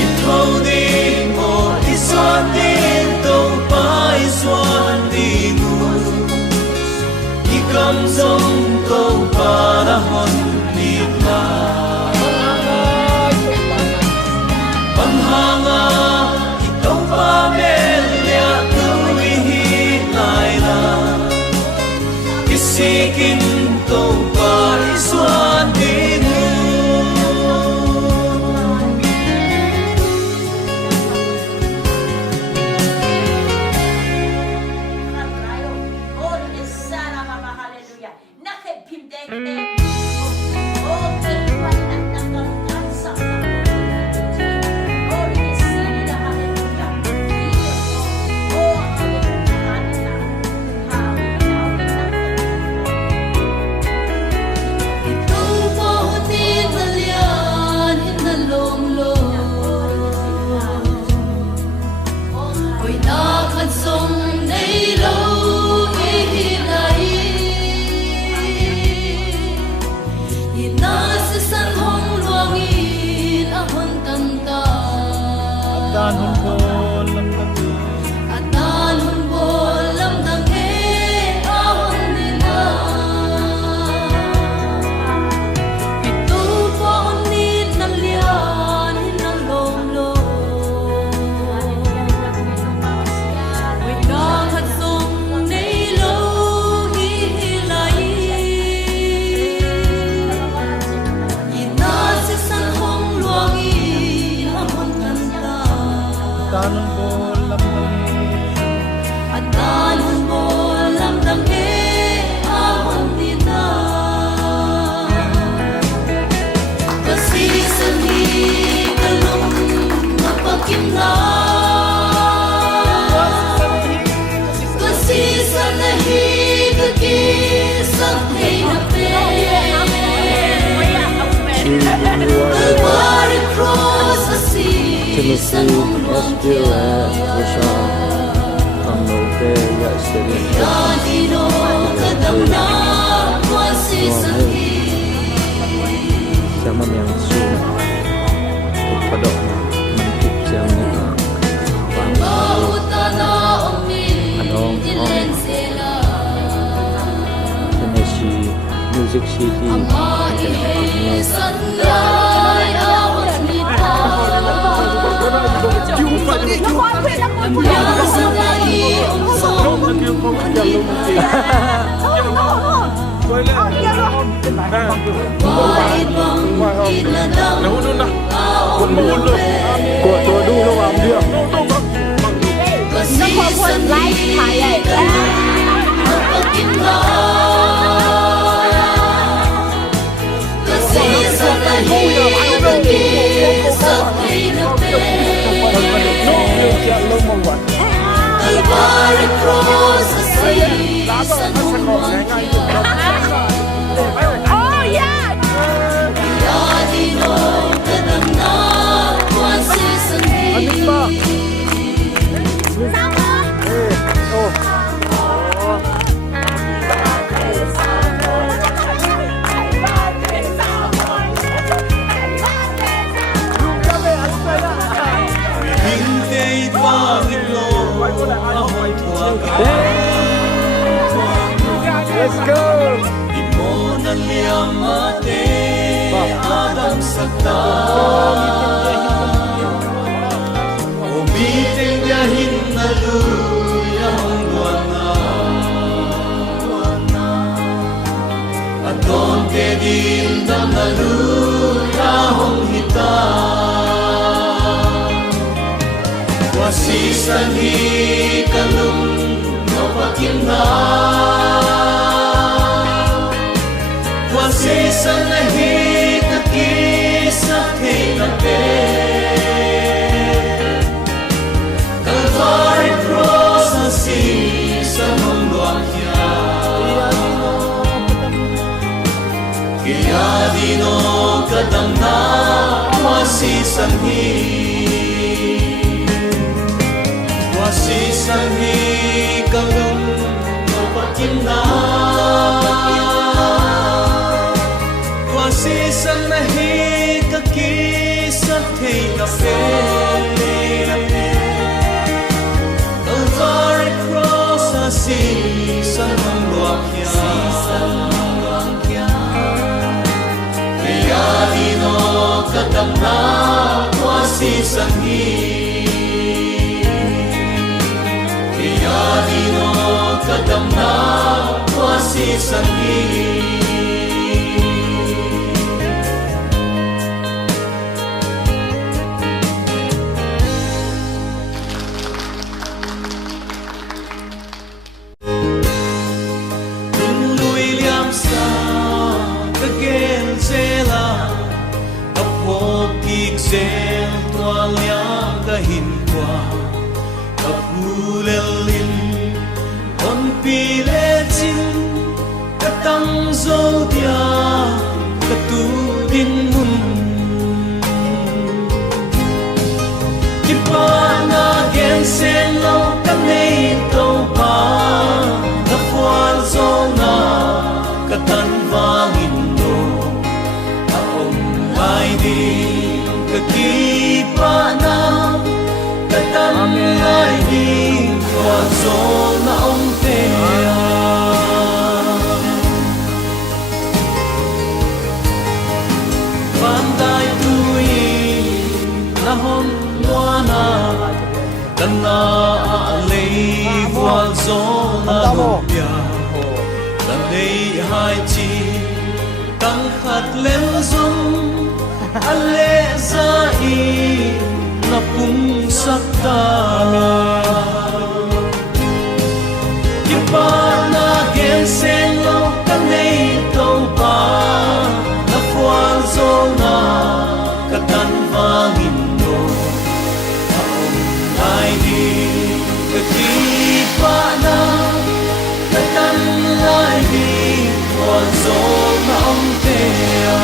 Ithau di mo isuan din tong pa isuan din dòng câu pa đã hôn đi là bằng hàng câu pa bên nhà tu hi lại là cái si kinh câu pa đi xuân đi Music City của tôi đu đâu làm được nó không có like thải Let's go. Imona liamate Adam sakta Umiting yahin na luya hangwana Aton te din dam na luya hong hita Wasisan hi kanum no pakimna Wasisan na hi kakisa kay nape Calvary Cross na sa mundo ang hiya Kaya di no kadang na wasisan hi Wasisan hi kalum no pakimna Wasisan na hi kakisa kay nape Calvary Cross sa mundo ang hiya kadam na kwa si sangi Iya dino kadam na kwa si sangi Sen toal yang kahin kwa kapulelin on pile chin katang zodia katudin mun kipana gen sen lo kanei to pa na fual zona katan wangin do aom lai di Kakipa na katanay di Wazo na umpea Panday tuwi Nahon wana Kana alay Wazo na umpea Tanay hai chi Tang khat lem zum Ale zai na pung sakta Kipa na gen sen lo kanei to pa Na fuan zona katan vangin do Aom lai di kakipa na katan lai di fuan zona om tea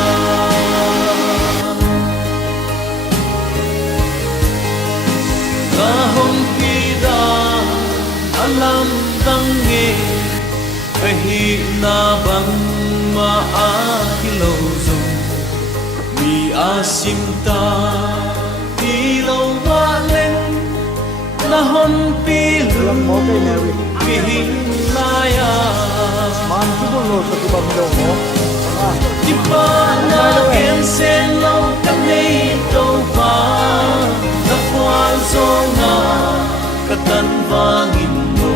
Hong pida alam dange kahi na bang maakilaw zong mi asimta ilaw balen na hon pilu mihin laya di pa na gensen lo kanay to pa na fual zona katan vangin mo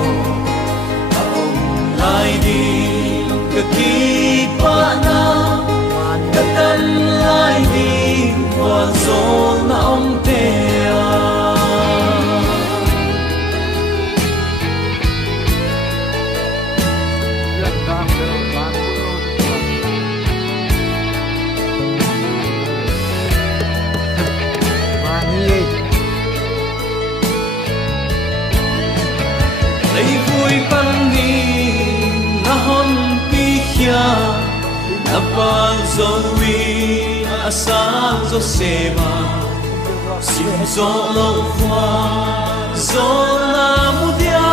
aom lai di kakipa na katan lai di fual zona om tea Lấy vui văn đi na hon pi khia na pan zo wi asa zo sema sim zo lo fa zo na mudia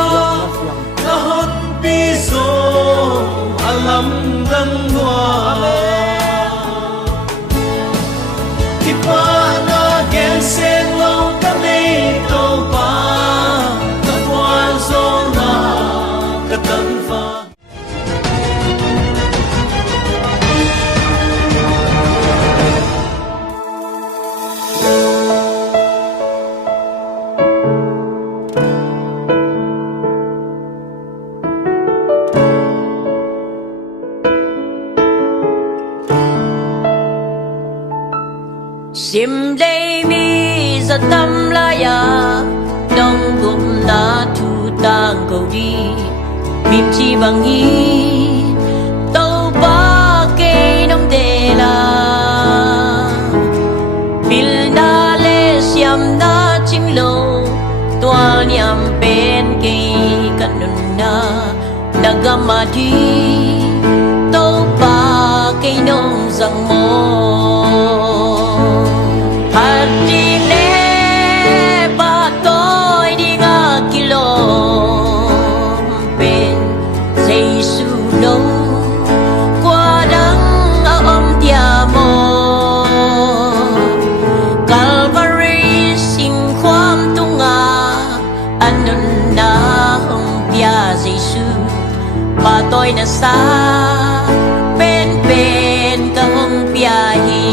na hot pi zo alam dan wa kipa na gen sen lo kanei to pa na fuan zona katan fa Sim đây mi za tâm la ya đông gum na thu tang cầu đi mim chi bằng hi tàu ba cây nông đề la bil na le siam na chim lo tua niam pen cây kan na nagama di tàu ba cây nông răng mô tôi na sa pen pen ka hong pia hi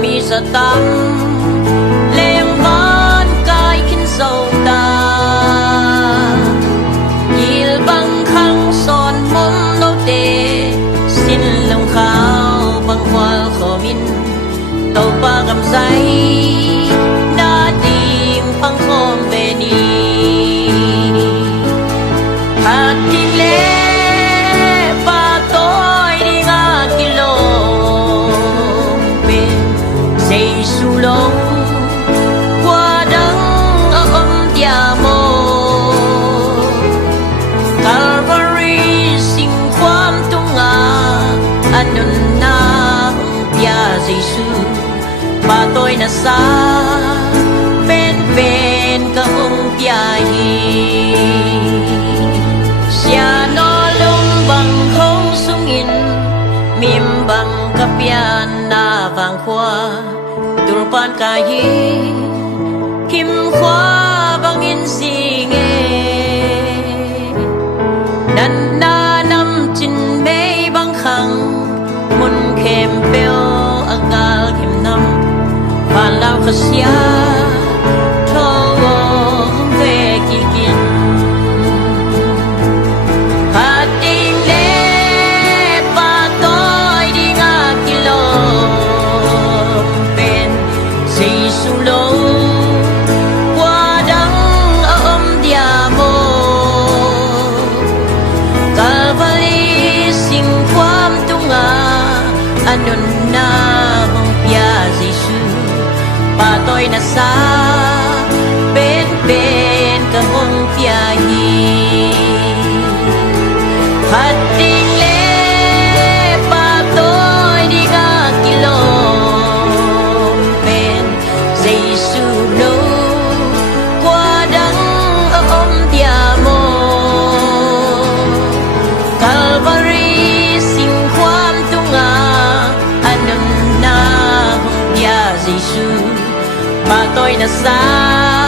mi sa tam leng van kai khin sâu ta yil bang khang son mom no te xin lòng khao bang hoa khổ min tàu ba gam say na tim bang khom về ni hạt kinh lệ ba tôi đi ngã kilo bên xây su lâu qua đắng ôm tia mô Calvary sinh khoam tung ngã anh na tia Giêsu ba tôi na xa bên bên cả ông tia hi sia no lung bằng không sung in mim bằng kapian na vang khoa turpan kai kim khoa bằng in si nghe nan na nam chin mei bằng khang mun khem peo agal kim nam phan lao khasia tho về kỳ kin hạt tình lệ ba tôi đi ngã kilo bên Giêsu lâu qua đắng ôm diamo Calvary sinh khoam tung ngã anon na mong pia Giêsu ba tôi na xa bên bên cả mong pia hi hạt tình lệ ba tôi đi ngã kilo bên Giêsu lâu qua đắng ôm diamo Calvary sinh khoam tung ngã anon na mong pia Giêsu ba tôi na xa